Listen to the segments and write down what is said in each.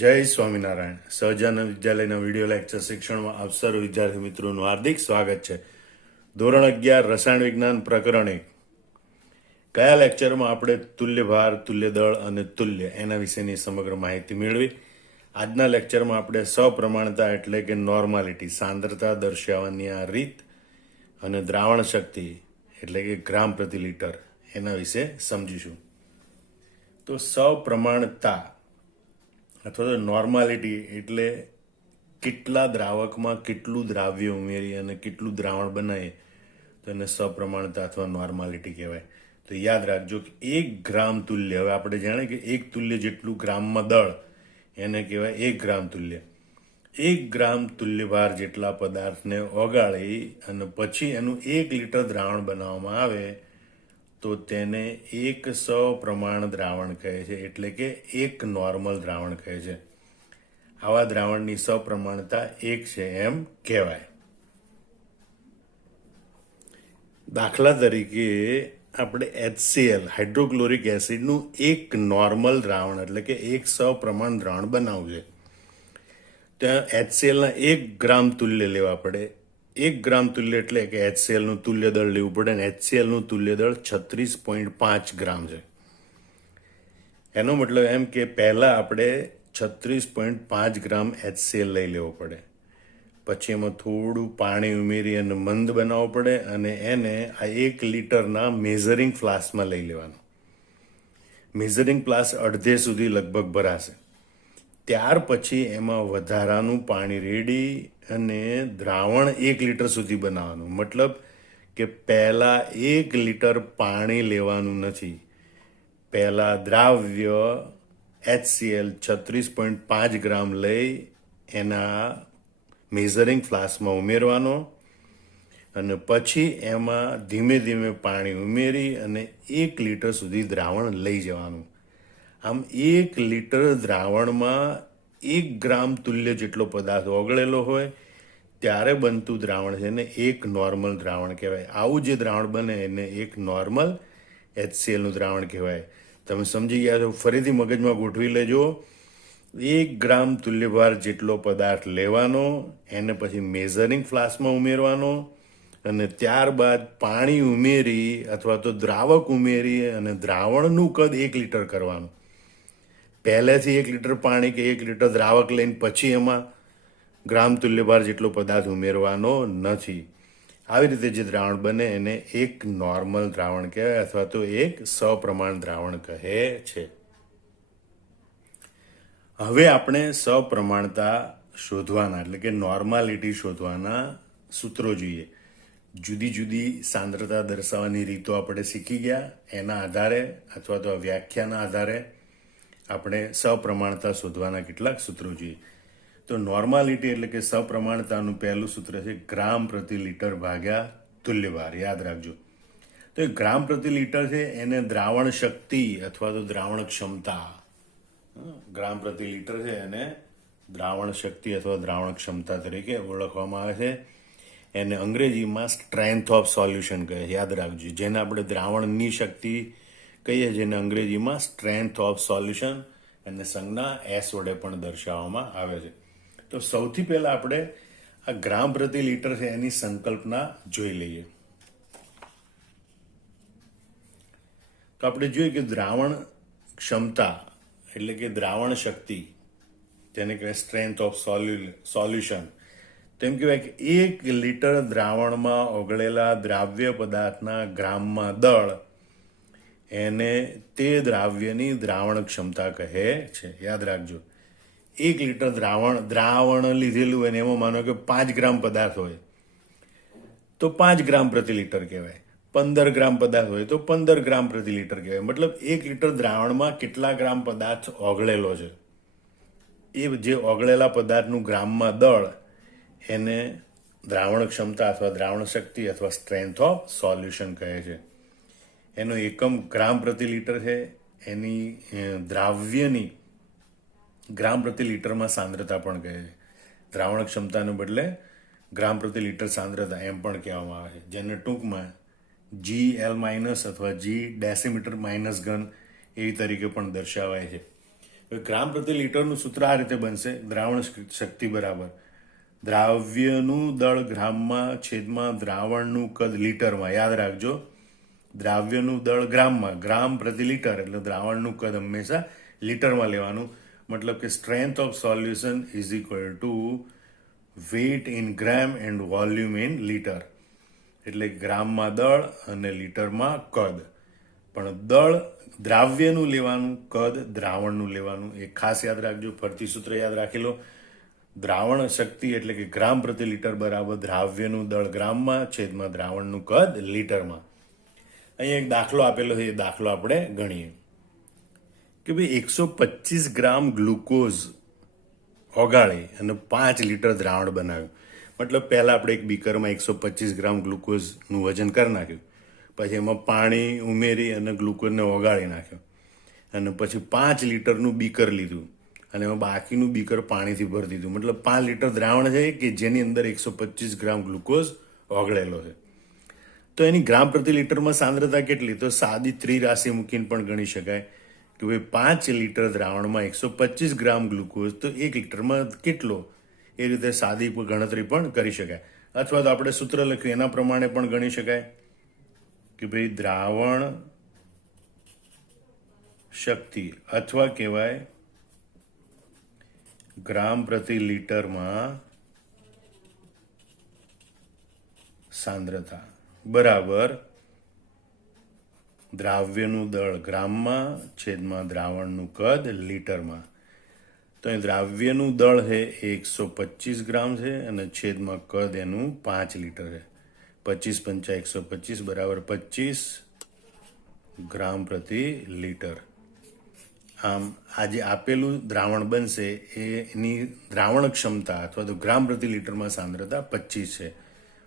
જય સ્વામિનારાયણ. સહજાનંદ વિદ્યાલયના video lecture શિક્ષણમાં આપ સર્વ વિદ્યાર્થી મિત્રોનું હાર્દિક સ્વાગત છે. ધોરણ 11 રસાયણ વિજ્ઞાન પ્રકરણ 1. કયા લેક્ચરમાં આપણે તુલ્યભાર, તુલ્યદળ અને તુલ્ય એના વિશેની સમગ્ર માહિતી મેળવી. આજના લેક્ચરમાં આપણે સપ્રમાણતા એટલે કે નોર્માલિટી, સાંદ્રતા દર્શાવવાની આ રીત અને દ્રાવણ શક્તિ એટલે કે ગ્રામ પ્રતિ લીટર એના વિશે સમજીશું. તો સપ્રમાણતા અથવા તો નોર્માલિટી એટલે કેટલા દ્રાવકમાં કેટલું દ્રાવ્ય ઉમેરી અને કેટલું દ્રાવણ બનાવીએ તો એને સપ્રમાણતા અથવા નોર્માલિટી કહેવાય. તો યાદ રાખજો કે 1 ગ્રામ તુલ્ય, હવે આપણે જાણીએ કે 1 તુલ્ય જેટલું ગ્રામમાં દળ એને કહેવાય 1 ગ્રામ તુલ્ય. 1 ગ્રામ તુલ્યભાર જેટલા પદાર્થને ઓગાળી અને પછી એનું 1 લીટર દ્રાવણ બનાવવામાં આવે તો તેને એક સપ્રમાણ દ્રાવણ કહે છે, એટલે કે એક નોર્મલ દ્રાવણ કહે છે. આવા દ્રાવણની સપ્રમાણતા 1 છે એમ કહેવાય. દાખલા તરીકે આપણે HCl હાઇડ્રોક્લોરિક એસિડનું એક નોર્મલ દ્રાવણ એટલે કે એક સપ્રમાણ દ્રાવણ બનાવવું છે. ત્યાં HClના 1 ગ્રામ તુલ્ય લેવા પડે. 1 ગ્રામ તુલ્ય એટલે કે HCl નું તુલ્ય દળ લેવું પડે અને HCl નું તુલ્ય દળ 36.5 ગ્રામ છે. એનો મતલબ એમ કે પહેલા આપણે 36.5 ગ્રામ HCl લઈ લેવો પડે, પછી એમાં થોડું પાણી ઉમેરી અને મંદ બનાવવું પડે અને એને આ 1 લીટરના મેઝરિંગ ફ્લાસ્કમાં લઈ લેવાનું. મેઝરિંગ ફ્લાસ્ક અડધે સુધી લગભગ ભરાશે. ત્યાર પછી એમાં વધારાનું પાણી રેડી અને દ્રાવણ 1 લીટર સુધી બનાવવાનું. મતલબ કે પહેલા 1 લીટર પાણી લેવાનું નથી, પહેલા દ્રાવ્ય HCl 36.5 ગ્રામ લઈ એના મેઝરિંગ ફ્લાસ્કમાં ઉમેરવાનો અને પછી એમાં ધીમે ધીમે પાણી ઉમેરી અને 1 લીટર સુધી દ્રાવણ લઈ જવાનું. આમ 1 લીટર દ્રાવણમાં 1 ગ્રામ તુલ્ય જેટલો પદાર્થ ઓગળેલો હોય ત્યારે બનતું દ્રાવણ છે એને એક નોર્મલ દ્રાવણ કહેવાય. આવું જે દ્રાવણ બને એને એક નોર્મલ HClનું દ્રાવણ કહેવાય. તમે સમજી ગયા છો? ફરીથી મગજમાં ગોઠવી લેજો. 1 ગ્રામ તુલ્યભાર જેટલો પદાર્થ લેવાનો, એને પછી મેઝરિંગ ફ્લાસ્કમાં ઉમેરવાનો અને ત્યારબાદ પાણી ઉમેરી અથવા તો દ્રાવક ઉમેરી અને દ્રાવણનું કદ 1 લીટર કરવાનું. પહેલેથી 1 લીટર પાણી કે 1 લીટર દ્રાવક લઈને પછી એમાં ગ્રામ તુલ્યભાર જેટલો પદાર્થ ઉમેરવાનો નથી. આવી રીતે જે દ્રાવણ બને એને એક નોર્મલ દ્રાવણ કહેવાય અથવા તો એક સપ્રમાણ દ્રાવણ કહે છે. હવે આપણે સપ્રમાણતા શોધવાના એટલે કે નોર્માલિટી શોધવાના સૂત્રો જોઈએ. જુદી જુદી સાંદ્રતા દર્શાવવાની રીતો આપણે શીખી ગયા. એના આધારે અથવા તો વ્યાખ્યાના આધારે આપણે સપ્રમાણતા શોધવાના કેટલાક સૂત્રો જોઈએ. તો નોર્માલિટી એટલે કે સપ્રમાણતાનું પહેલું સૂત્ર છે ગ્રામ પ્રતિ લીટર ભાગ્યા તુલ્યભાર. યાદ રાખજો. તો એ ગ્રામ પ્રતિ લીટર છે એને દ્રાવણ શક્તિ અથવા તો દ્રાવણ ક્ષમતા, ગ્રામ પ્રતિ લીટર છે એને દ્રાવણ શક્તિ અથવા દ્રાવણ ક્ષમતા તરીકે ઓળખવામાં આવે છે. એને અંગ્રેજીમાં સ્ટ્રેન્થ ઓફ સોલ્યુશન કહે છે. યાદ રાખજો. જેને આપણે દ્રાવણની શક્તિ કહીએ જેને અંગ્રેજીમાં સ્ટ્રેન્થ ઓફ સોલ્યુશન અને સંજ્ઞા S વડે પણ દર્શાવવામાં આવે છે. તો સૌથી પહેલા આપણે આ ગ્રામ પ્રતિ લીટર છે એની સંકલ્પના જોઈ લઈએ. તો આપણે જોઈએ કે દ્રાવણ ક્ષમતા એટલે કે દ્રાવણ શક્તિ, તેને કહેવાય સ્ટ્રેન્થ ઓફ સોલ્યુશન. તેમ કહેવાય કે 1 લીટર દ્રાવણમાં ઓગળેલા દ્રાવ્ય પદાર્થના ગ્રામમાં દળ એને તે દ્રાવ્યની દ્રાવણ ક્ષમતા કહે છે. યાદ રાખજો. 1 લીટર દ્રાવણ લીધેલું હોય ને એમાં માનો કે 5 ગ્રામ પદાર્થ હોય તો 5 ગ્રામ પ્રતિ લીટર કહેવાય. 15 ગ્રામ પદાર્થ હોય તો 15 ગ્રામ પ્રતિ લીટર કહેવાય. મતલબ 1 લીટર દ્રાવણમાં કેટલા ગ્રામ પદાર્થ ઓગળેલો છે એ જે ઓગળેલા પદાર્થનું ગ્રામમાં દળ એને દ્રાવણ ક્ષમતા અથવા દ્રાવણ શક્તિ અથવા સ્ટ્રેન્થ ઓફ સોલ્યુશન કહે છે. એનો એકમ ગ્રામ પ્રતિ લીટર છે. એની દ્રાવ્યની ગ્રામ પ્રતિ લીટરમાં સાંદ્રતા પણ કહે છે. દ્રાવણ ક્ષમતાને બદલે ગ્રામ પ્રતિ લીટર સાંદ્રતા એમ પણ કહેવામાં આવે છે, જેને ટૂંકમાં GL- અથવા G ડેસીમીટર માઇનસ ઘન એવી તરીકે પણ દર્શાવાય છે. ગ્રામ પ્રતિ લીટરનું સૂત્ર આ રીતે બનશે: દ્રાવણ શક્તિ બરાબર દ્રાવ્યનું દળ ગ્રામમાં છેદમાં દ્રાવણનું કદ લીટરમાં. યાદ રાખજો, દ્રાવ્યનું દળ ગ્રામમાં, ગ્રામ પ્રતિ લીટર એટલે દ્રાવણનું કદ હંમેશા લીટરમાં લેવાનું. મતલબ કે strength of solution is equal to weight in gram and volume in litre. એટલે ગ્રામમાં દળ અને લીટરમાં કદ. પણ દળ દ્રાવ્યનું લેવાનું, કદ દ્રાવણનું લેવાનું. એ ખાસ યાદ રાખજો. ફરતી સૂત્ર યાદ રાખી લો. દ્રાવણ શક્તિ એટલે કે ગ્રામ પ્રતિ લીટર બરાબર દ્રાવ્યનું દળ ગ્રામમાં છેદમાં દ્રાવણનું કદ લીટરમાં. અહીંયા એક દાખલો આપેલો છે, એ દાખલો આપણે ગણીએ કે ભાઈ 125 ગ્રામ ગ્લુકોઝ ઓગાળી અને 5 લીટર દ્રાવણ બનાવ્યું. મતલબ પહેલાં આપણે એક બીકરમાં 125 ગ્રામ ગ્લુકોઝનું વજન કરી નાખ્યું, પછી એમાં પાણી ઉમેરી અને ગ્લુકોઝને ઓગાળી નાખ્યો, અને પછી 5 લીટરનું બીકર લીધું અને એમાં બાકીનું બીકર પાણીથી ભરી દીધું. મતલબ 5 લીટર દ્રાવણ છે કે જેની અંદર 125 ગ્રામ ગ્લુકોઝ ઓગળેલો છે. તો એની ગ્રામ પ્રતિ લીટરમાં સાંદ્રતા કેટલી? તો સાદી ત્રિરાશિ મૂકીને પણ ગણી શકાય કે ભાઈ 5 લીટર દ્રાવણમાં 125 ગ્રામ ગ્લુકોઝ, તો 1 લીટરમાં કેટલો? એ રીતે સાદી ગણતરી પણ કરી શકાય. અથવા તો આપણે સૂત્ર લખ્યું એના પ્રમાણે પણ ગણી શકાય કે ભાઈ દ્રાવણ શક્તિ અથવા કહેવાય ગ્રામ પ્રતિ લીટરમાં સાંદ્રતા બરાબર દ્રાવ્યનું દળ ગ્રામમાં છેદમાં દ્રાવણનું કદ લીટરમાં. તો અહીં દ્રાવ્યનું દળ છે એ 125 ગ્રામ છે અને છેદમાં કદ એનું 5 લીટર છે. 25 પંચા 125 બરાબર 25 ગ્રામ પ્રતિ લીટર. આમ આ જે આપેલું દ્રાવણ બનશે એની દ્રાવણ ક્ષમતા અથવા તો ગ્રામ પ્રતિ લીટરમાં સાંદ્રતા 25 છે.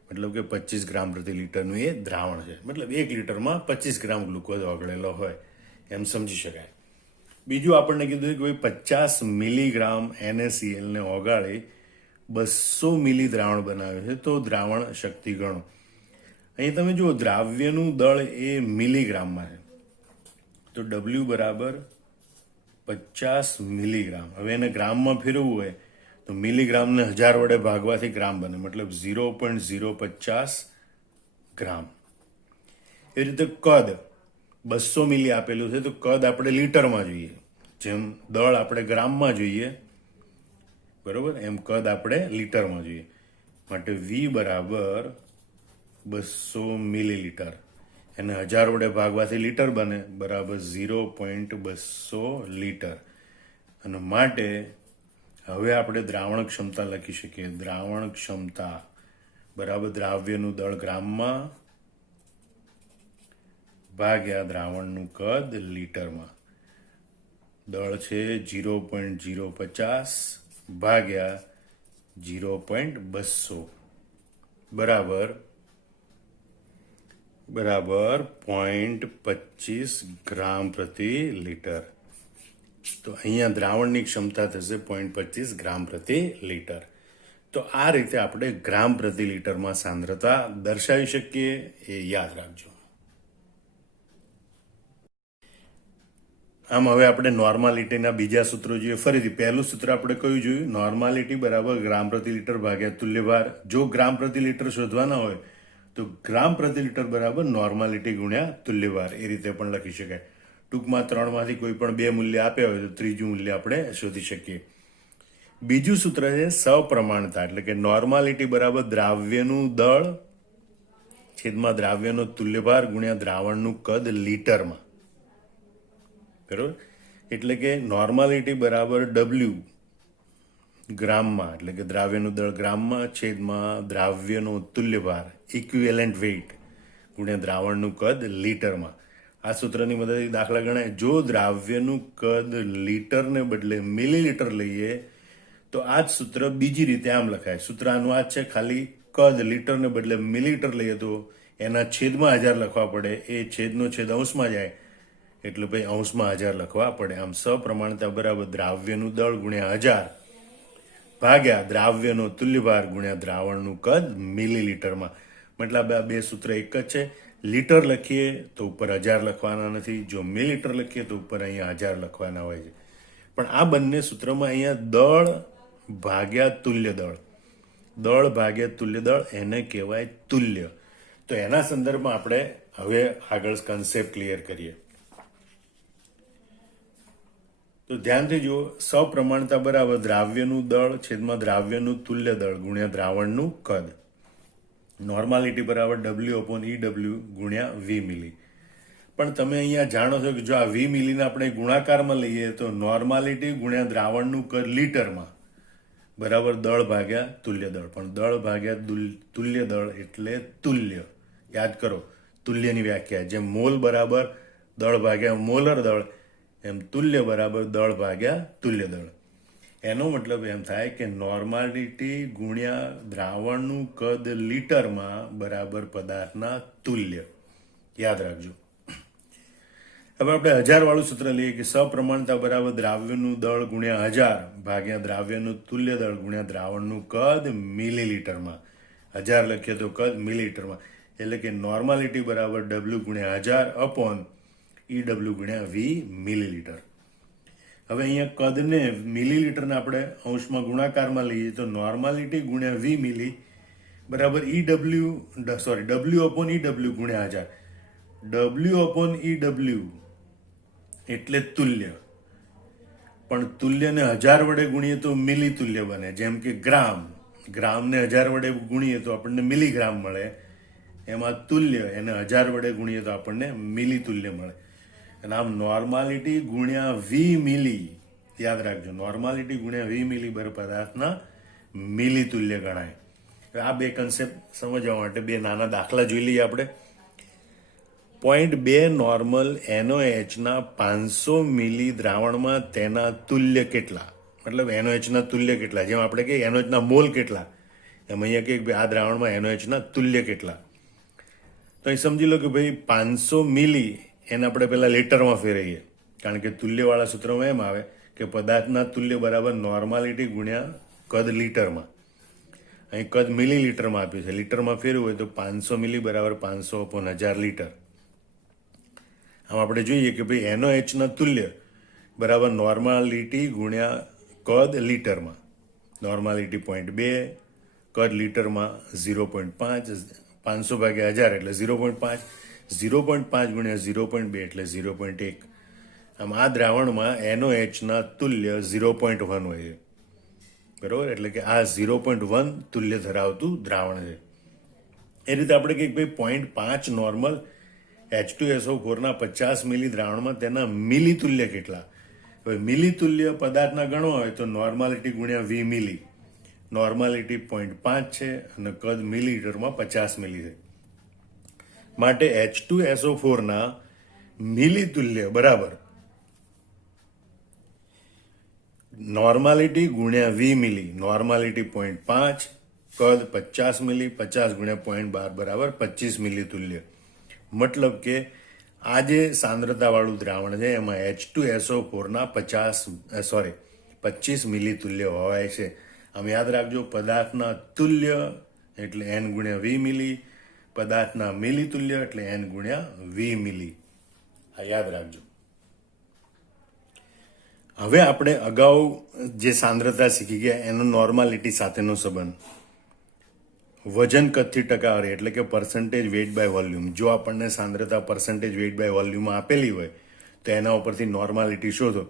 મતલબ કે 25 ગ્રામ પ્રતિ લીટરનું એ દ્રાવણ છે. મતલબ 1 લીટરમાં 25 ગ્રામ ગ્લુકોઝ ઓગળેલો હોય એમ સમજી શકાય. બીજું આપણને કીધું કે ભાઈ 50 મિલીગ્રામ NaCl ને ઓગાળી 200 મિલી દ્રાવણ બનાવ્યું છે, તો દ્રાવણ શક્તિ ગણો. અહીં તમે જુઓ દ્રાવ્યનું દળ એ મિલીગ્રામમાં છે, તો W બરાબર 50 મિલીગ્રામ. હવે એને ગ્રામમાં ફેરવવું હોય તો મિલીગ્રામને 1000 વડે ભાગવાથી ગ્રામ બને, મતલબ 0.050 ગ્રામ. એ રીતે કદ 200 મિલી આપેલું છે, તો કદ આપણે લીટરમાં જોઈએ. જેમ દળ આપણે ગ્રામમાં જોઈએ બરોબર, એમ કદ આપણે લીટરમાં જોઈએ. માટે V બરાબર 200 મિલીલીટર. એને 1000 વડે ભાગવાથી લીટર બને, બરાબર 0.200 લીટર. અને માટે હવે આપણે દ્રાવણ ક્ષમતા લખી શકીએ. દ્રાવણ ક્ષમતા બરાબર દ્રાવ્યનું દળ ગ્રામમાં ભાગ્યા દ્રાવણનું કદ લીટરમાં. દળ છે 0.050 ભાગ્યા 0.200 બરાબર 0.25 ગ્રામ પ્રતિ લીટર. તો અહીંયા દ્રાવણની ક્ષમતા થશે 0.25 ગ્રામ પ્રતિ લીટર. તો આ રીતે આપણે ગ્રામ પ્રતિ લીટરમાં સાંદ્રતા દર્શાવી શકીએ, એ યાદ રાખજો. આમ હવે આપણે નોર્માલિટીના બીજા સૂત્રો જોઈએ. ફરીથી પહેલું સૂત્ર આપણે કયું જોયું? નોર્માલિટી બરાબર ગ્રામ પ્રતિ લીટર ભાગ્યા તુલ્યભાર. જો ગ્રામ પ્રતિ લીટર શોધવાના હોય તો ગ્રામ પ્રતિ લીટર બરાબર નોર્માલિટી ગુણ્યા તુલ્યભાર. એ રીતે પણ લખી શકાય. ટૂંકમાં 3 માંથી કોઈ પણ 2 મૂલ્ય આપ્યા હોય તો ત્રીજું મૂલ્ય આપણે શોધી શકીએ. બીજું સૂત્ર છે સપ્રમાણતા, એટલે કે નોર્માલિટી બરાબર દ્રાવ્યનું દળ છેદમાં દ્રાવ્યનો તુલ્યભાર ગુણ્યા દ્રાવણનું કદ લીટરમાં. બરોબર, એટલે કે નોર્માલિટી બરાબર W ગ્રામમાં, એટલે કે દ્રાવ્યનું દળ ગ્રામમાં છેદમાં દ્રાવ્યનો તુલ્યભાર ઇક્વિવેલન્ટ વેઇટ ગુણ્યા દ્રાવણનું કદ લીટરમાં. આ સૂત્રની મદદથી દાખલા ગણાય. જો દ્રાવ્યનું કદ લીટરને બદલે મિલીલીટર લઈએ તો આ જ સૂત્ર બીજી રીતે આમ લખાય. સૂત્ર આનું આ છે, ખાલી કદ લીટરને બદલે મિલીલીટર લઈએ તો એના છેદમાં 1000 લખવા પડે. એ છેદનો છેદ અંશમાં જાય એટલે ભાઈ અંશમાં 1000 લખવા પડે. આમ સપ્રમાણતા બરાબર દ્રાવ્યનું દળ ગુણ્યા 1000 ભાગ્યા દ્રાવ્યનો તુલ્યભાર ગુણ્યા દ્રાવણનું કદ મિલીલીટરમાં. મતલબ આ બે સૂત્ર એક જ છે. લીટર લખીએ તો ઉપર 1000 લખવાના નથી, જો મિલીલીટર લખીએ તો ઉપર અહીંયા 1000 લખવાના હોય છે. પણ આ બંને સૂત્રમાં અહીંયા દળ ભાગ્યા તુલ્ય દળ એને કહેવાય તુલ્ય. તો એના સંદર્ભમાં આપણે હવે આગળ કન્સેપ્ટ ક્લિયર કરીએ. તો ધ્યાનથી જુઓ, સપ્રમાણતા બરાબર દ્રાવ્યનું દળ છેદમાં દ્રાવ્યનું તુલ્ય દળ ગુણ્યા દ્રાવણનું કદ. નોર્માલિટી બરાબર W/EW ગુણ્યા V મિલી. પણ તમે અહીંયા જાણો છો કે જો આ V મિલીને આપણે ગુણાકારમાં લઈએ તો નોર્માલિટી ગુણ્યા દ્રાવણનું કદ લીટરમાં બરાબર દળ ભાગ્યા તુલ્ય દળ. પણ દળ ભાગ્યા તુલ્ય દળ એટલે તુલ્ય. યાદ કરો તુલ્યની વ્યાખ્યા, જેમ મોલ બરાબર દળ ભાગ્યા મોલર દળ એમ તુલ્ય બરાબર દળ ભાગ્યા તુલ્ય દળ. એનો મતલબ એમ થાય કે નોર્માલિટી ગુણ્યા દ્રાવણનું કદ લીટરમાં બરાબર પદાર્થના તુલ્ય. યાદ રાખજો. હવે આપણે 1000 વાળું સૂત્ર લઈએ કે સપ્રમાણતા બરાબર દ્રાવ્યનું દળ ગુણ્યા 1000 ભાગ્યા દ્રાવ્યનું તુલ્ય દળ ગુણ્યા દ્રાવણનું કદ મિલીલીટરમાં. 1000 લખીએ તો કદ મિલીલીટરમાં, એટલે કે નોર્માલિટી બરાબર W ગુણ્યા 1000 EW ગુણ્યા V મિલીલીટર. હવે અહીંયા કદને મિલીલીટરને આપણે અંશમાં ગુણાકારમાં લઈએ તો નોર્માલિટી ગુણ્યા V મિલી બરાબર W/EW ગુણ્યા 1000. W/EW એટલે તુલ્ય, પણ તુલ્યને 1000 વડે ગુણીએ તો મિલી તુલ્ય બને. જેમ કે ગ્રામને 1000 વડે ગુણીએ તો આપણને મિલીગ્રામ મળે, એમાં તુલ્ય એને 1000 વડે ગુણીએ તો આપણને મિલી તુલ્ય મળે. અને આમ નોર્માલિટી ગુણ્યા V મિલી, યાદ રાખજો, નોર્માલિટી ગુણ્યા V મિલી બરાબર પદાર્થના મિલી તુલ્ય ગણાય. આ બે કન્સેપ્ટ સમજવા માટે બે નાના દાખલા જોઈ લઈએ આપણે. 0.2 નોર્મલ NOH ના 500 મિલી દ્રાવણમાં તેના તુલ્ય કેટલા, મતલબ NOH ના તુલ્ય કેટલા, જેમ આપણે કહીએ NOH ના મોલ કેટલા, એમ અહીંયા કે આ દ્રાવણમાં NOH ના તુલ્ય કેટલા. તો અહીં સમજી લો કે ભાઈ 500 મિલી એને આપણે પહેલા લીટરમાં ફેરવીએ, કારણ કે તુલ્યવાળા સૂત્રમાં એમ આવે કે પદાર્થના તુલ્ય બરાબર નોર્માલિટી ગુણ્યા કદ લીટરમાં. અહીં કદ મિલીલીટરમાં આપ્યું છે, લીટરમાં ફેરવું હોય તો 500 મિલી બરાબર 500/1000 લીટર. આમ આપણે જોઈએ કે ભાઈ NOH ના તુલ્ય બરાબર નોર્માલિટી ગુણ્યા કદ લીટરમાં. નોર્માલિટી 0.2, કદ લીટરમાં 0.5, 500 ભાગ્યા 1000 એટલે 0.5, 0.5 ગુણ્યા 0.2 એટલે 0.1. આમ આ દ્રાવણમાં NOH ના તુલ્ય 0.1 હોય છે, બરોબર. એટલે કે આ 0.1 તુલ્ય ધરાવતું દ્રાવણ છે. એ રીતે આપણે કહીએ ભાઈ 0.5 નોર્મલ H2SO4 ના 50 મિલી દ્રાવણમાં તેના મિલી તુલ્ય કેટલા. હવે મિલી તુલ્ય પદાર્થના ગણવા હોય તો નોર્માલિટી ગુણ્યા V મિલી. નોર્માલિટી 0.5 છે અને કદ મિલીલીટરમાં 50 મિલી છે. માટે H2SO4 ના મિલી તુલ્ય બરાબર નોર્માલિટી ગુણ્યા V મિલી. નોર્માલિટી 0.5, કદ 50 મિલી, 50 ગુણ્યા 0.12 બરાબર 25 મિલી તુલ્ય. મતલબ કે આ જે સાંદ્રતાવાળું દ્રાવણ છે એમાં H2SO4 ના 25 મિલી તુલ્ય હોય છે. આમ યાદ રાખજો, પદાર્થના તુલ્ય એટલે N ગુણ્યા V મિલી, પદાર્થના મિલી તુલ્ય એટલે N ગુણ્યા V મિલી. આ યાદ રાખજો. હવે આપણે અગાઉ જે સાંદ્રતા શીખી ગયા એનો નોર્માલિટી સાથેનો સંબંધ. વજન કદથી ટકાવારી એટલે કે પર્સન્ટેજ વેઇટ બાય વોલ્યુમ. જો આપણને સાંદ્રતા પર્સન્ટેજ વેઇટ બાય વોલ્યુમમાં આપેલી હોય તો એના ઉપરથી નોર્માલિટી શોધો.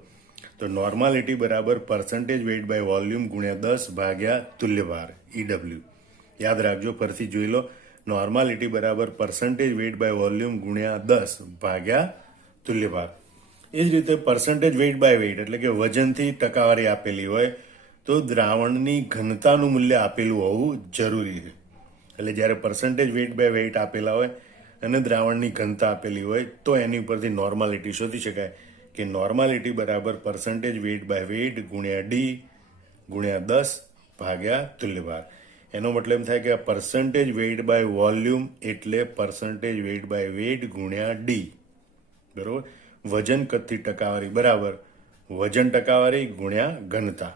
તો નોર્માલિટી બરાબર પર્સન્ટેજ વેઇટ બાય વોલ્યુમ ગુણ્યા 10 ભાગ્યા તુલ્યભાર EW. યાદ રાખજો, ફરીથી જોઈ લો. નોર્માલિટી બરાબર પર્સન્ટેજ વેઇટ બાય વોલ્યુમ ગુણ્યા 10 ભાગ્યા તુલ્યભાર. એ જ રીતે પર્સન્ટેજ વેઇટ બાય વેઇટ એટલે કે વજનથી ટકાવારી આપેલી હોય તો દ્રાવણની ઘનતાનું મૂલ્ય આપેલું હોવું જરૂરી છે. એટલે જ્યારે પર્સન્ટેજ વેઇટ બાય વેઇટ આપેલા હોય અને દ્રાવણની ઘનતા આપેલી હોય તો એની ઉપરથી નોર્માલિટી શોધી શકાય કે નોર્માલિટી બરાબર પર્સન્ટેજ વેઇટ બાય વેઇટ ગુણ્યા D ગુણ્યા 10 ભાગ્યા તુલ્યભાર. એનો મતલબ એમ થાય કે પર્સન્ટેજ વેઇટ બાય વોલ્યુમ એટલે પર્સન્ટેજ વેઇટ બાય વેઇટ ગુણ્યા D, બરોબર. વજન કદથી ટકાવારી બરાબર વજન ટકાવારી ગુણ્યા ઘનતા.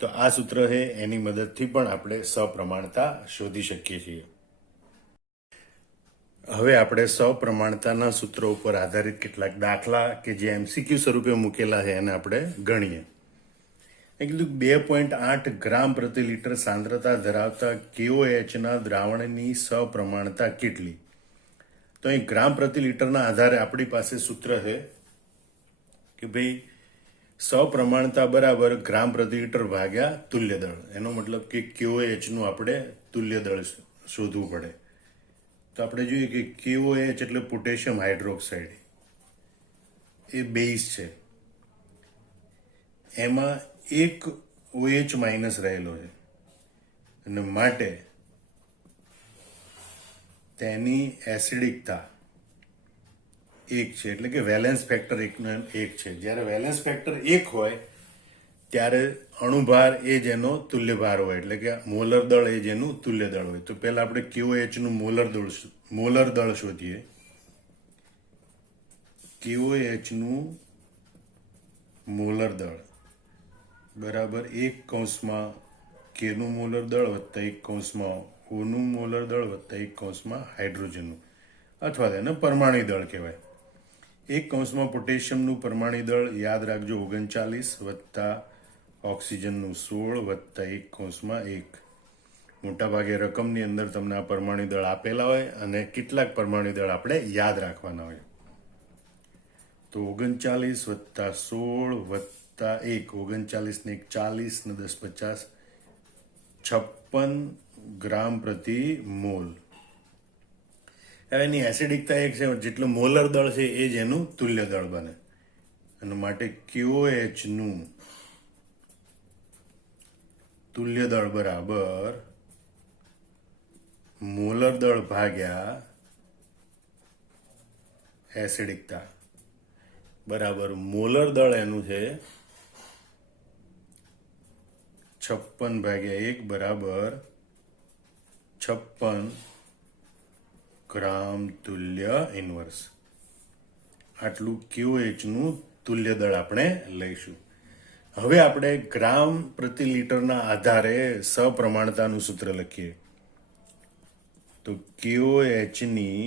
તો આ સૂત્ર છે, એની મદદથી પણ આપણે સપ્રમાણતા શોધી શકીએ છીએ. હવે આપણે સપ્રમાણતાના સૂત્રો ઉપર આધારિત કેટલાક દાખલા કે જે એમસીક્યુ સ્વરૂપે મૂકેલા છે એને આપણે ગણીએ. એ કીધું 2.8 ગ્રામ પ્રતિ લિટર સાંદ્રતા ધરાવતા KOH ના દ્રાવણની સપ્રમાણતા કેટલી? તો અહીં ગ્રામ પ્રતિ લીટરના આધારે આપણી પાસે સૂત્ર છે કે ભાઈ સપ્રમાણતા બરાબર ગ્રામ પ્રતિ લીટર ભાગ્યા તુલ્ય દળ. એનો મતલબ કે KOH નું આપણે તુલ્ય દળ શોધવું પડે. તો આપણે જોઈએ કે KOH એટલે પોટેશિયમ હાઇડ્રોક્સાઇડ, એ બેઝ છે. એમાં એક OH માઇનસ રહેલો છે અને માટે તેની એસિડિકતા 1 છે, એટલે કે વેલેન્સ ફેક્ટર 1 છે. જ્યારે વેલેન્સ ફેક્ટર 1 હોય ત્યારે અણુભાર એ જેનો તુલ્ય ભાર હોય, એટલે કે મોલર દળ એ જેનું તુલ્ય દળ હોય. તો પહેલા આપણે KOH નું મોલર દળ શોધીએ. KOH નું મોલર દળ બરાબર 1 K નું મોલર દળ વત્તા 1 O નું મોલર દળ વત્તા 1 હાઇડ્રોજનનું, અથવા તેને પરમાણુ દળ કહેવાય. 1 પોટેશિયમનું પરમાણુ દળ યાદ રાખજો 39 વત્તા ઓક્સિજનનું 16 વત્તા 1 મોટાભાગે રકમની અંદર તમને આ પરમાણુ દળ આપેલા હોય અને કેટલાક પરમાણુ દળ આપણે યાદ રાખવાના હોય. તો 39 વત્તા 16 વત્તા 1, 39 ને 1 40 ને 10 50, 56 ગ્રામ પ્રતિ મોલ. હવે એની એસિડિકતા 1 છે, જેટલું મોલર દળ છે એ જ એનું તુલ્ય દળ બને. અને માટે KOH નું તુલ્ય દળ બરાબર મોલર દળ ભાગ્યા એસિડિકતા બરાબર મોલર દળ એનું છે 56/1 બરાબર 56 ગ્રામ તુલ્ય ઇન્વર્સ. આટલું KOH નું તુલ્ય દળ આપણે લઈશું. હવે આપણે ગ્રામ પ્રતિ લીટરના આધારે સપ્રમાણતાનું સૂત્ર લખીએ. તો KOH ની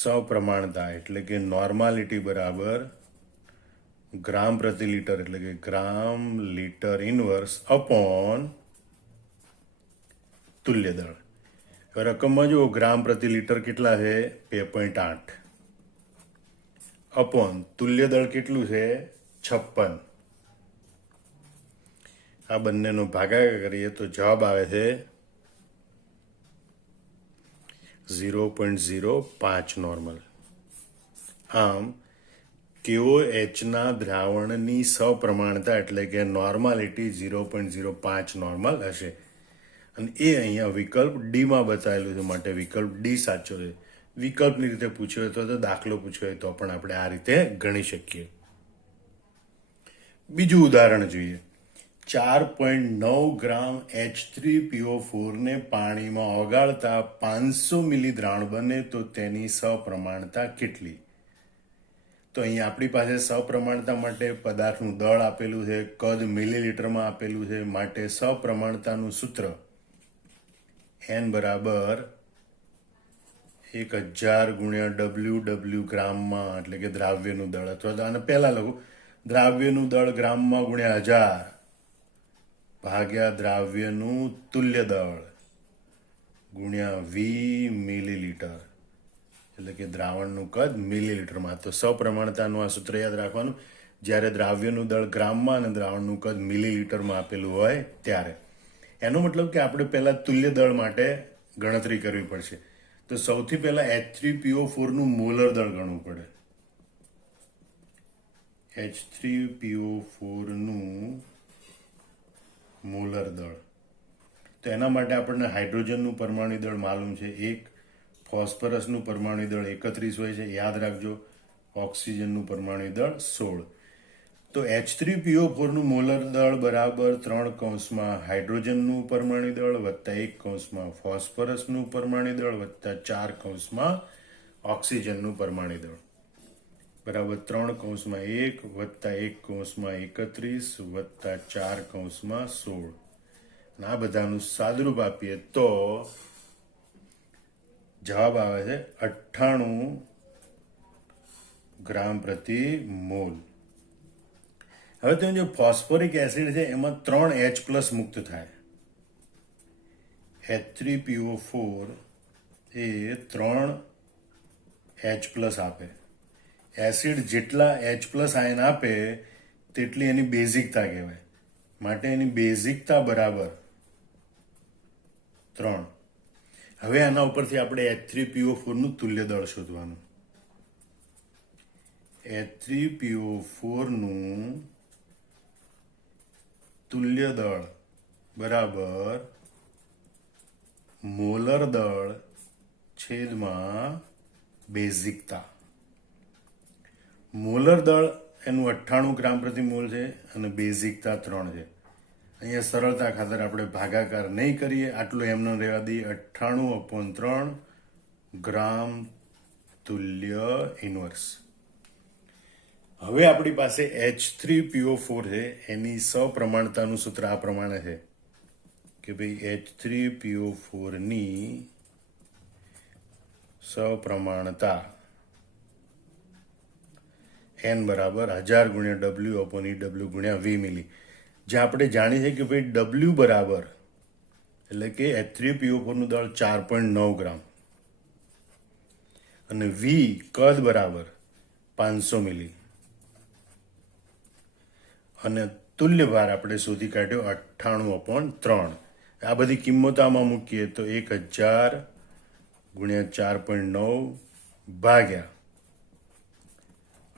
સપ્રમાણતા એટલે કે નોર્માલિટી બરાબર ગ્રામ પ્રતિ લીટર એટલે કે ગ્રામ લીટર ઇનવર્સ અપોન તુલ્ય દળ. રકમમાં જુઓ ગ્રામ પ્રતિ લીટર કેટલા છે 2.8 અપોન તુલ્ય દળ કેટલું છે 56. આ બંનેનો ભાગાકાર કરીએ તો જવાબ આવે છે 0.05 નોર્મલ. આમ KOH ના દ્રાવણની સપ્રમાણતા એટલે કે નોર્માલિટી 0.05 નોર્મલ હશે. અને એ અહીંયા વિકલ્પ ડીમાં બતાવેલું છે, માટે વિકલ્પ ડી સાચો છે. વિકલ્પની રીતે પૂછ્યો હોય તો દાખલો પૂછ્યો હોય તો પણ આપણે આ રીતે ગણી શકીએ. બીજું ઉદાહરણ જોઈએ. 4.9 ગ્રામ H3PO4 ને પાણીમાં ઓગાળતા 500 મિલી દ્રાવણ બને તો તેની સપ્રમાણતા કેટલી? તો અહીંયા આપણી પાસે સપ્રમાણતા માટે પદાર્થનું દળ આપેલું છે, કદ મિલીલીટરમાં આપેલું છે, માટે સપ્રમાણતાનું સૂત્ર N બરાબર 1000 ગુણ્યા WW ગ્રામમાં, એટલે કે દ્રાવ્યનું દળ, અથવા આને પહેલા લખું દ્રાવ્યનું દળ ગ્રામમાં ગુણ્યા 1000 ભાગ્યા દ્રાવ્યનું તુલ્ય દળ ગુણ્યા V મિલીલીટર, એટલે કે દ્રાવણનું કદ મિલીલીટરમાં. તો સપ્રમાણતાનું આ સૂત્ર યાદ રાખવાનું જ્યારે દ્રાવ્યનું દળ ગ્રામમાં અને દ્રાવણનું કદ મિલીલીટરમાં આપેલું હોય ત્યારે. એનો મતલબ કે આપણે પહેલા તુલ્ય દળ માટે ગણતરી કરવી પડશે. તો સૌથી પહેલા H3PO4 નું મોલર દળ ગણવું પડે. H3PO4 નું મોલર દળ. તો એના માટે આપણને હાઇડ્રોજનનું પરમાણુ દળ માલુમ છે 1, ફોસ્ફરસનું પરમાણુ દળ 31 હોય છે, યાદ રાખજો. ઓક્સિજનનું પરમાણુ દળ 16. તો H3PO4 નું મોલર દળ બરાબર 3 હાઇડ્રોજનનું પરમાણુ દળ વત્તા 1 ફોસ્ફરસનું પરમાણુ દળ વત્તા 4 ઓક્સિજનનું પરમાણુ દળ બરાબર 3 વત્તા 1 31 વત્તા 4 16. આ બધાનું સાદરૂપ આપીએ તો જવાબ આવે છે 98 ગ્રામ પ્રતિ મોલ. હવે તમે જો ફોસ્ફોરિક એસિડ છે એમાં 3 H+ મુક્ત થાય. H3PO4 એ 3 H+ આપે. એસિડ જેટલા H+ આયન આપે તેટલી એની બેઝિકતા કહેવાય. માટે એની બેઝિકતા બરાબર 3. હવે આના ઉપરથી આપણે H3PO4 નું તુલ્ય દળ શોધવાનું. H3PO4 નું તુલ્ય દળ બરાબર મોલર દળ છેદમાં બેઝિકતા. મોલર દળ એનું 98 ગ્રામ પ્રતિ મોલ છે અને બેઝિકતા 3 છે. અહીંયા સરળતા ખાતર આપણે ભાગાકાર નહીં કરીએ, આટલું એમને રહેવા દઈએ. 98/3 ગ્રામ તુલ્ય ઇન્વર્સ. હવે આપણી પાસે H3PO4 છે, એની સપ્રમાણતાનું સૂત્ર આ પ્રમાણે છે કે ભાઈ H3PO4 ની સપ્રમાણતા N બરાબર 1000 ગુણ્યા W/EW ગુણ્યા V મિલી. જે આપણે જાણીએ છીએ કે ભાઈ W બરાબર એટલે કે H3PO4 નું દળ 4.9 ગ્રામ અને V કદ બરાબર 500 મિલી અને તુલ્ય ભાર આપણે શોધી કાઢ્યો 98/3. આ બધી કિંમતો આમાં મૂકીએ તો 1000 ગુણ્યા 4.9 ભાગ્યા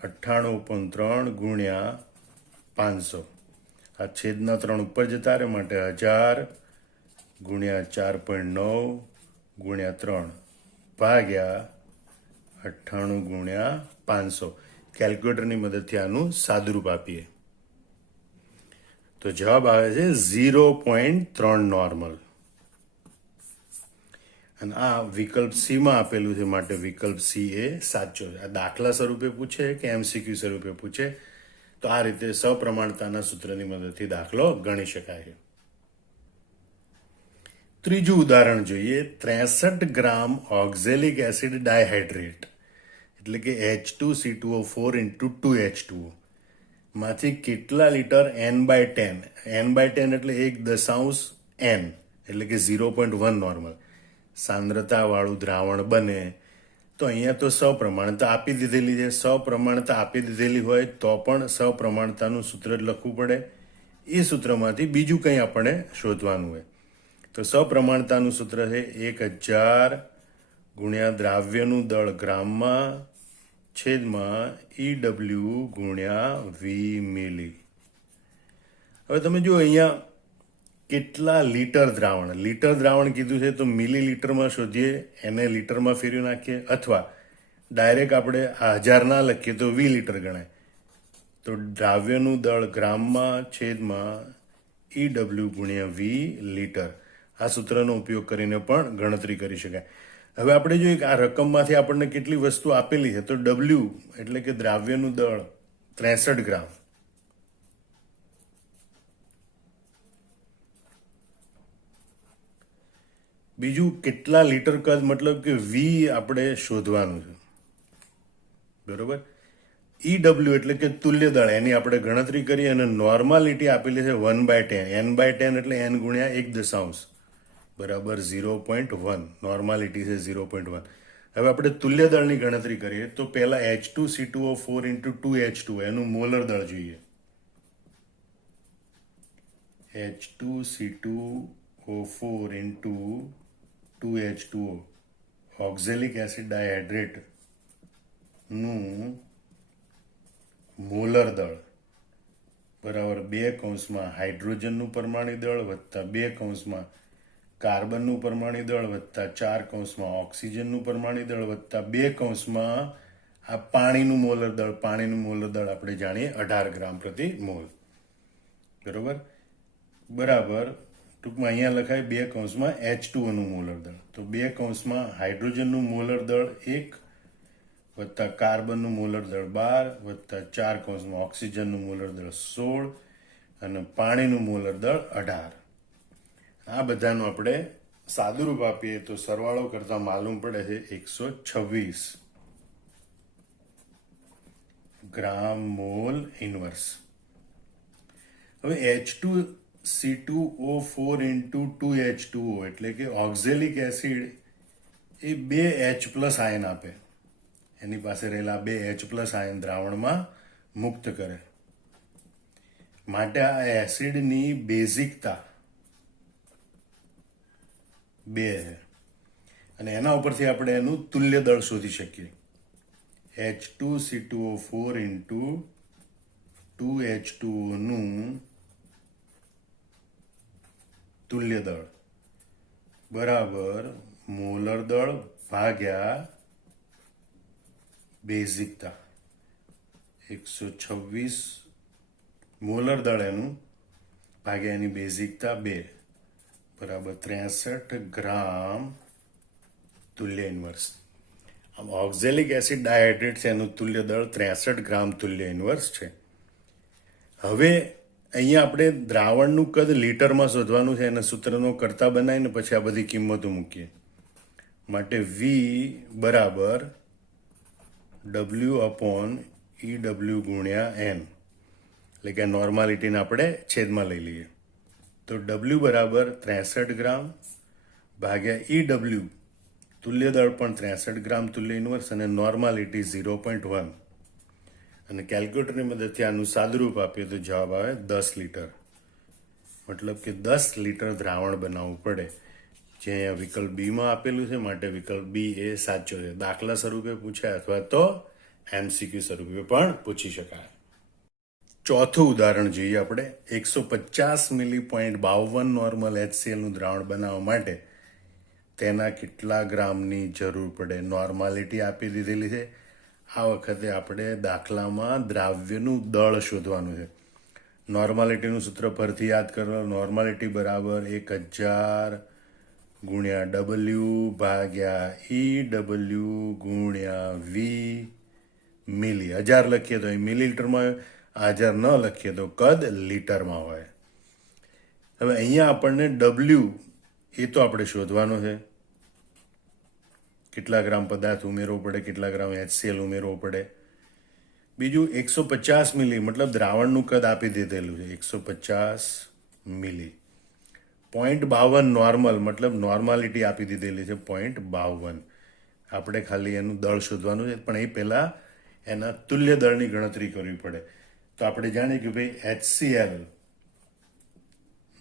98/3 ગુણ્યા 500. આ છેદના 3 ઉપર જતા રહે માટે 1000 ગુણ્યા 4.9 ગુણ્યા 3 ભાગ્યા 98 ગુણ્યા 500. કેલ્ક્યુલેટરની મદદથી આનું સાદુરૂપ આપીએ તો જવાબ આવે છે 0.3 નોર્મલ. અને આ વિકલ્પ સી માં આપેલું છે માટે વિકલ્પ સી એ સાચો છે. આ દાખલા સ્વરૂપે પૂછે કે MCQ સ્વરૂપે પૂછે તો આ રીતે સપ્રમાણતાના સૂત્રની મદદથી દાખલો ગણી શકાય છે. ત્રીજું ઉદાહરણ જોઈએ. 63 ગ્રામ ઓક્ઝેલિક એસિડ ડાયહાઇડ્રેટ એટલે કે H2C2O4 × 2H2O માંથી કેટલા લિટર N/10 N/10 એટલે 1/N એટલે કે 0.1 નોર્મલ સાંદ્રતા વાળું દ્રાવણ બને. તો અહીંયા તો સપ્રમાણતા આપી દીધેલી છે. સપ્રમાણતા આપી દીધેલી હોય તો પણ સપ્રમાણતાનું સૂત્ર જ લખવું પડે. એ સૂત્રમાંથી બીજું કંઈ આપણે શોધવાનું હોય તો સપ્રમાણતાનું સૂત્ર છે 1000 ગુણ્યા દ્રાવ્યનું દળ ગ્રામમાં છેદમાં EW ગુણ્યા V મિલી. હવે તમે જો અહીંયા કેટલા લીટર દ્રાવણ કીધું છે તો મિલીલીટરમાં શોધીએ, એને લીટરમાં ફેરવી નાખીએ, અથવા ડાયરેક્ટ આપણે 1000 ના લખીએ તો 20 લીટર ગણાય. તો દ્રાવ્યનું દળ ગ્રામમાં છેદમાં EW ગુણ્યા V લીટર. આ સૂત્રનો ઉપયોગ કરીને પણ ગણતરી કરી શકાય. હવે આપણે જોઈએ કે આ રકમમાંથી આપણને કેટલી વસ્તુ આપેલી છે તો W એટલે કે દ્રાવ્યનું દળ 63 ગ્રામ બીજું કેટલા લીટર કદ મતલબ કે V આપણે શોધવાનું છે બરોબર. EW એટલે કે તુલ્ય દળ એની આપણે ગણતરી કરી અને નોર્માલિટી આપેલી છે 1/10 N/10 એટલે N ગુણ્યા 1 બરાબર 0.1 નોર્માલિટી છે 0.1. હવે આપણે તુલ્ય દળની ગણતરી કરીએ તો પહેલા H2C2O4 × 2H2O એનું મોલર દળ જોઈએ. H2C2O4 × 2H2O ઓક્ઝેલિક એસિડ ડાયહાઇડ્રેટ નું મોલર દળ બરાબર 2 હાઇડ્રોજનનું પરમાણુ દળ વત્તા 2 કાર્બનનું પરમાણુ દળ વત્તા 4 ઓક્સિજનનું પરમાણુ દળ વત્તા 2 આ પાણીનું મોલર દળ આપણે જાણીએ 18 ગ્રામ પ્રતિ મોલ બરોબર. બરાબર ટૂંકમાં અહીંયા લખાય 2 H2O નું મોલર દળ તો 2 હાઇડ્રોજનનું મોલર દળ 1 વત્તા કાર્બનનું મોલર દળ 12 વત્તા 4 ઓક્સિજનનું મોલર દળ 16 અને પાણીનું મોલર દળ 18. આ બધાનો આપણે સાદુરૂપ આપીએ તો સરવાળો કરતા માલુમ પડે છે 126 ગ્રામ મોલ ઇન્વર્સ. હવે H2C2O4 ઇન્ટુ 2H2O એટલે કે ઓક્ઝેલિક એસિડ એ 2 H પ્લસ આયન આપે. એની પાસે રહેલા 2 H પ્લસ આયન દ્રાવણમાં મુક્ત કરે. માટે આ એસિડની બેઝિકતા 2 છે અને એના ઉપરથી આપણે એનું તુલ્ય દળ શોધી શકીએ. H2C2O4 ઇન્ટુ 2H2O નું તુલ્ય દળ બરાબર મોલર દળ ભાગ્યા બેઝિકતા. 126 મોલર દળ એનું ભાગ્યા એની બેઝિકતા 2 બરાબર 63 ગ્રામ તુલ્ય ઇન્વર્સ. આમ ઓક્ઝેલિક એસિડ ડાયહાઇડ્રેટ છે એનું તુલ્ય દળ 63 ગ્રામ તુલ્ય ઇન્વર્સ છે. હવે અહીંયા આપણે દ્રાવણનું કદ લીટરમાં શોધવાનું છે. એના સૂત્રનો કરતા બનાવીને પછી આ બધી કિંમતો મૂકીએ. માટે V બરાબર W/EW ગુણ્યા N એટલે કે નોર્માલિટીને આપણે છેદમાં લઈ લઈએ. તો W બરાબર 63 ગ્રામ ભાગ્યા EW તુલ્ય દળ પણ 63 ગ્રામ તુલ્ય ઇન્વર્સ અને નોર્માલિટી 0.1 અને કેલ્ક્યુલેટરની મદદથી આનું સાદુરૂપ આપીએ તો જવાબ આવે 10 લીટર. મતલબ કે 10 લીટર દ્રાવણ બનાવવું પડે. જે અહીંયા વિકલ્પ બીમાં આપેલું છે માટે વિકલ્પ બી એ સાચો છે. દાખલા સ્વરૂપે પૂછાય અથવા તો MCQ સ્વરૂપે પણ પૂછી શકાય. ચોથું ઉદાહરણ જોઈએ આપણે. 150 મિલી 0.52 નોર્મલ HCl નું દ્રાવણ બનાવવા માટે તેના કેટલા ગ્રામની જરૂર પડે. નોર્માલિટી આપી દીધેલી છે. આ વખતે આપણે દાખલામાં દ્રાવ્યનું દળ શોધવાનું છે. નોર્માલિટીનું સૂત્ર પરથી યાદ કરવાનું. નોર્માલિટી બરાબર 1000 ગુણ્યા W ભાગ્યા EW ગુણ્યા V મિલી. 1000 લખીએ તો એ મિલીલીટરમાં, 1000 ન લખીએ તો કદ લીટરમાં હોય. હવે અહીંયા આપણને W એ તો આપણે શોધવાનું છે. કેટલા ગ્રામ પદાર્થ ઉમેરવો પડે, કેટલા ગ્રામ HCl ઉમેરવો પડે. બીજું 150 મિલી મતલબ દ્રાવણનું કદ આપી દીધેલું છે 150 મિલી. 0.52 નોર્મલ મતલબ નોર્માલિટી આપી દીધેલી છે 0.52. આપણે ખાલી એનું દળ શોધવાનું છે પણ એ પહેલાં એના તુલ્ય દળની ગણતરી કરવી પડે. તો આપણે જાણીએ કે ભાઈ HCl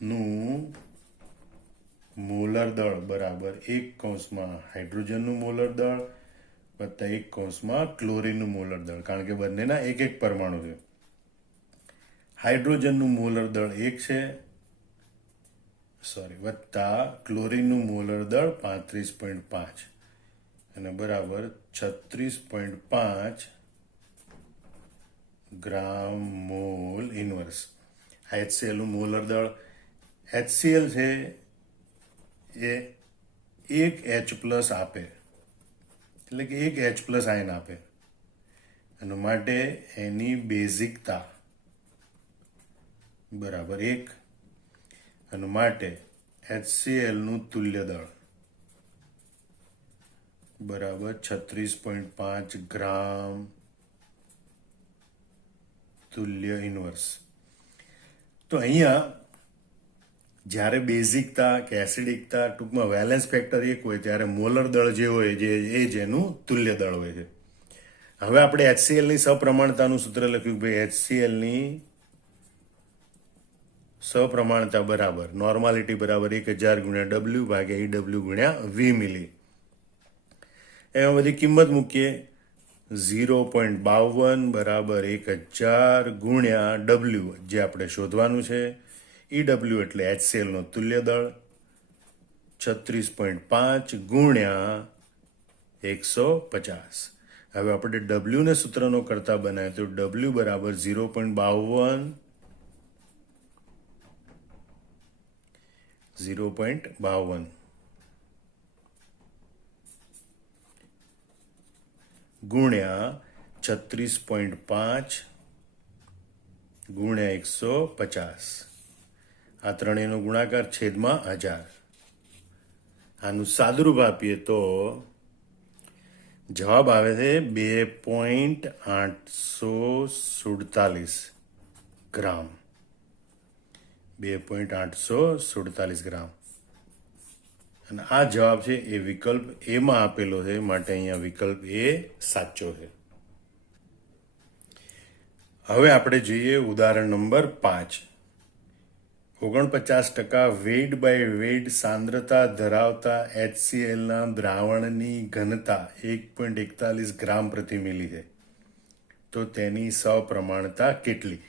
નું મોલર દળ બરાબર 1 હાઇડ્રોજનનું મોલર દળ વત્તા 1 ક્લોરીનનું મોલર દળ. કારણ કે બંનેના એક એક પરમાણુ છે. હાઇડ્રોજનનું મોલર દળ 1 છે વત્તા ક્લોરીનનું મોલર દળ 35.5 અને બરાબર 36.5 ગ્રામ મોલ ઇન્વર્સ. HCl નું મોલર દળ HCl છે એ 1 H પ્લસ આપે એટલે કે 1 H પ્લસ આયન આપે અને માટે એની બેઝિકતા બરાબર 1 અને માટે HCl નું તુલ્ય દળ બરાબર 36.5 ગ્રામ તુલ્ય ઇન્વર્સ. તો અહીંયા જ્યારે બેઝિકતા કે એસિડિકતા ટૂંકમાં વેલેન્સ ફેક્ટર 1 હોય ત્યારે મોલર દળ જે હોય એ જ એનું તુલ્ય દળ હોય છે. હવે આપણે HCl ની સપ્રમાણતાનું સૂત્ર લખ્યું ભાઈ HCl ની સપ્રમાણતા બરાબર નોર્માલિટી બરાબર 1000 ગુણ્યા W ભાગ્યા EW ગુણ્યા V મિલી. એમાં બધી કિંમત મૂકીએ. 0.52 બરાબર 1000 ગુણ્યા W જે આપણે શોધવાનું છે. EW એટલે HCl નો તુલ્ય દળ 36.5 ગુણ્યા 150. હવે આપણે W ને સૂત્રનો કરતા બનાવીએ તો W બરાબર 0.52 ગુણ્યા 36.5 ગુણ્યા 150. આ ત્રણેયનો ગુણાકાર છેદમાં 1000. આનું સાદુરૂપ આપીએ તો જવાબ આવે છે 2.847 ગ્રામ. 2.847 ગ્રામ. અને આ જવાબ છે એ વિકલ્પ એમાં આપેલો છે, માટે અહીંયા વિકલ્પ એ સાચો છે. હવે આપણે જોઈએ ઉદાહરણ નંબર 5. 49% વેઇડ બાય વેઇડ સાંદ્રતા ધરાવતા HClના દ્રાવણની ઘનતા 1.41 ગ્રામ પ્રતિ મિલી છે. તો તેની સપ્રમાણતા કેટલી?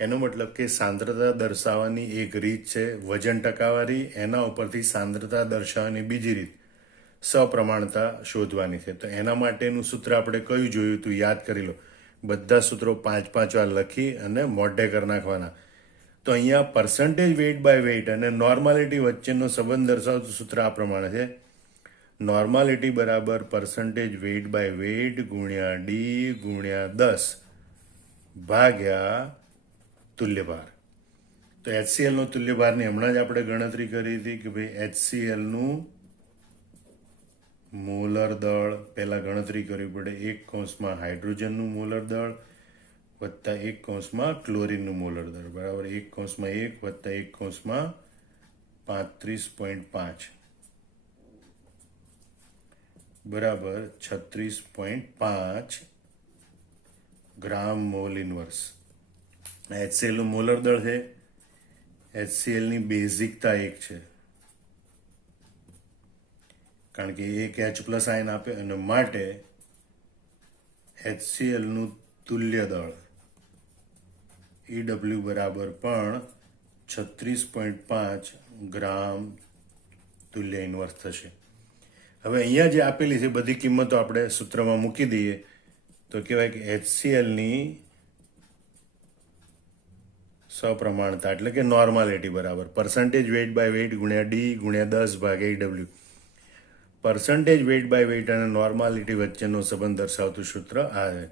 એનો મતલબ કે સાંદ્રતા દર્શાવવાની એક રીત છે વજન ટકાવારી, એના ઉપરથી સાંદ્રતા દર્શાવવાની બીજી રીત સપ્રમાણતા શોધવાની છે. તો એના માટેનું સૂત્ર આપણે કયું જોયું હતું યાદ કરી લો. બધા સૂત્રો 5 વાર લખી અને મોઢે કરી નાખવાના. તો અહીંયા પર્સન્ટેજ વેઇટ બાય વેઇટ અને નોર્માલિટી વચ્ચેનો સંબંધ દર્શાવતું સૂત્ર આ પ્રમાણે છે. નોર્માલિટી બરાબર પર્સન્ટેજ વેઇટ બાય વેઇટ ગુણ્યા ડી ગુણ્યા 10 ભાગ્યા તુલ્યભાર. તો HClનો તુલ્યભારની હમણાં જ આપણે ગણતરી કરી હતી કે ભાઈ HClનું મોલર દળ પહેલા ગણતરી કરવી પડે. 1 હાઇડ્રોજનનું મોલર દળ વત્તા 1 ક્લોરીનનું મોલર દળ બરાબર 1 વત્તા 1 35.5 બરાબર 36.5 ગ્રામ મોલ ઇનવર્સ. HClનું મોલર દળ છે. HClની બેઝિકતા 1 છે, કારણ કે એક H+ આયન આપે અને માટે HClનું તુલ્ય દળ EW બરાબર પણ 36.5 ગ્રામ તુલ્ય ઇનવર્સ થશે. હવે અહીંયા જે આપેલી છે બધી કિંમતો આપણે સૂત્રમાં મૂકી દઈએ તો કહેવાય કે HClની સપ્રમાણતા એટલે કે નોર્માલિટી બરાબર પર્સન્ટેજ વેઇટ બાય વેઇટ ગુણ્યા ડી ગુણ્યા 10 ભાગ્યા EW. Percentage weight by weight અને નોર્માલિટી વચ્ચેનો સંબંધ દર્શાવતું સૂત્ર આ છે.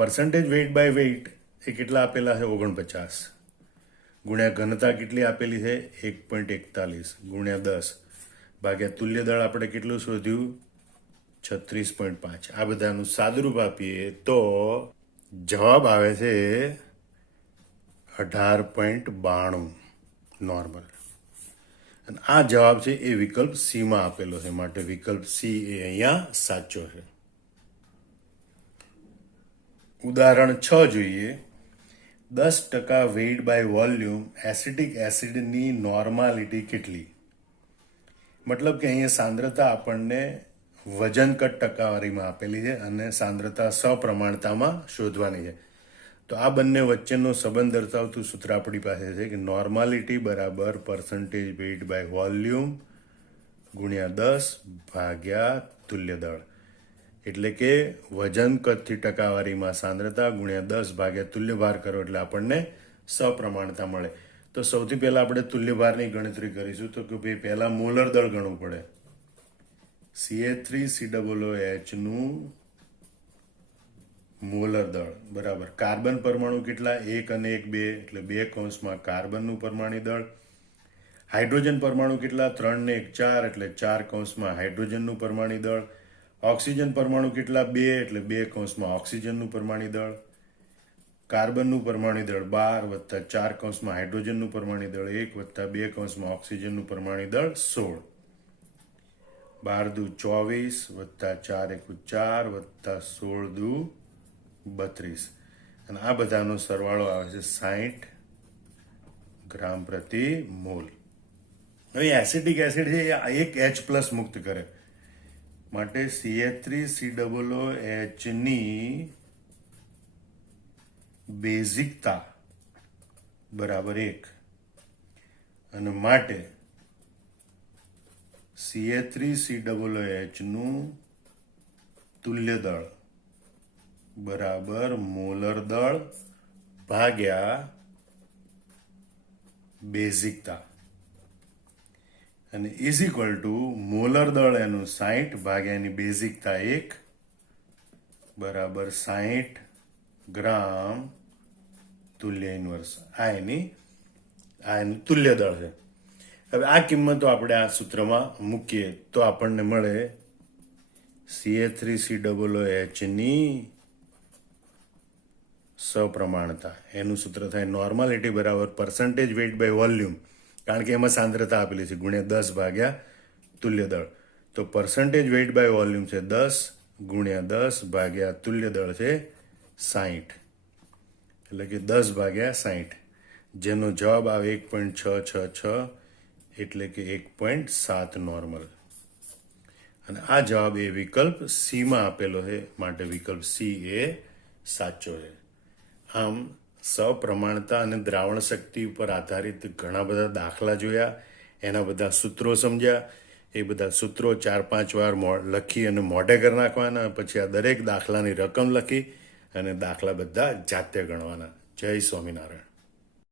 પર્સન્ટેજ વેઇટ બાય વેઇટ એ કેટલા આપેલા છે 49 ગુણ્યા ઘનતા કેટલી આપેલી છે 1.41 ગુણ્યા 10 ભાગ્યા તુલ્ય દળ આપણે કેટલું શોધ્યું 36.5. આ બધાનું સાદુરૂપ આપીએ તો જવાબ આવે છે 18.92 નોર્મલ. અને આ જવાબ છે એ વિકલ્પ સી માં આપેલો છે, માટે વિકલ્પ સી એ અહીંયા સાચો છે. ઉદાહરણ 6 જોઈએ. 10% વેઇટ બાય વોલ્યુમ એસિટિક એસિડની નોર્માલિટી કેટલી? મતલબ કે અહીંયા સાંદ્રતા આપણને વજન કટ ટકાવારીમાં આપેલી છે અને સાંદ્રતા સપ્રમાણતામાં શોધવાની છે. તો આ બંને વચ્ચેનો સંબંધ દર્શાવતું સૂત્ર આપણી પાસે છે કે નોર્માલિટી બરાબર પર્સન્ટેજ વેઇટ બાય વોલ્યુમ ગુણ્યા 10 ભાગ્યા તુલ્ય દળ. એટલે કે વજન કદથી ટકાવારીમાં સાંદ્રતા ગુણ્યા 10 ભાગ્યા તુલ્યભાર કરો એટલે આપણને સપ્રમાણતા મળે. તો સૌથી પહેલા આપણે તુલ્યભારની ગણતરી કરીશું. તો કે ભાઈ પહેલા મોલર દળ ગણવું પડે. CH3COOH નું મોલર દળ બરાબર કાર્બન પરમાણુ કેટલા 1 અને 1 2 એટલે 2 કાર્બનનું પરમાણુ દળ. હાઇડ્રોજન પરમાણુ કેટલા 3 ને 1 4 એટલે 4 હાઇડ્રોજનનું પરમાણુ દળ. ઓક્સિજન પરમાણુ કેટલા 2 એટલે 2 ઓક્સિજનનું પરમાણુ દળ. કાર્બનનું પરમાણુ દળ 12 વત્તા 4 હાઇડ્રોજનનું પરમાણુ દળ 1 વત્તા 2 ઓક્સિજનનું પરમાણુ દળ 16. 12 દુ 24 વત્તા 4 એકુ 4 વત્તા 16 દુ 32. અને આ બધાનો સરવાળો આવે છે 60 ગ્રામ પ્રતિ મોલ. હવે એસિટિક એસિડ છે એ એક H+ મુક્ત કરે, માટે CH3COOH ની બેઝિકતા બરાબર 1 અને માટે CH3COOH નું તુલ્ય દળ બરાબર મોલર દળ ભાગ્યા બેઝિકતા અને ઇઝ ઇક્વલ ટુ મોલર દળ એનું 60 ભાગ્યા એની બેઝિકતા 1 બરાબર 60 ગ્રામ તુલ્ય ઇનવર્સ. આ એનું તુલ્ય દળ છે. હવે આ કિંમતો આપણે આ સૂત્રમાં મૂકીએ તો આપણને મળે CH3COOH ની સપ્રમાણતા. એનું સૂત્ર થાય નોર્માલિટી બરાબર પર્સન્ટેજ વેઇટ બાય વોલ્યુમ, કારણ કે એમાં સાંદ્રતા આપેલી છે, ગુણ્યા 10 ભાગ્યા તુલ્ય દળ. તો પર્સન્ટેજ વેઇટ બાય વોલ્યુમ છે 10 ગુણ્યા 10 ભાગ્યા તુલ્ય દળ છે 60, એટલે કે 10 ભાગ્યા 60, જેનો જવાબ આવે 1.666, એટલે કે 1.7 નોર્મલ. અને આ જવાબ એ વિકલ્પ સીમાં આપેલો છે, માટે વિકલ્પ સી એ સાચો છે. આમ સપ્રમાણતા અને દ્રાવણ શક્તિ ઉપર આધારિત ઘણા બધા દાખલા જોયા, એના બધા સૂત્રો સમજ્યા. એ બધા સૂત્રો 4-5 વાર લખી અને મોઢે કરી નાખવાના, પછી આ દરેક દાખલાની રકમ લખી અને દાખલા બધા જાતે ગણવાના. જય સ્વામિનારાયણ.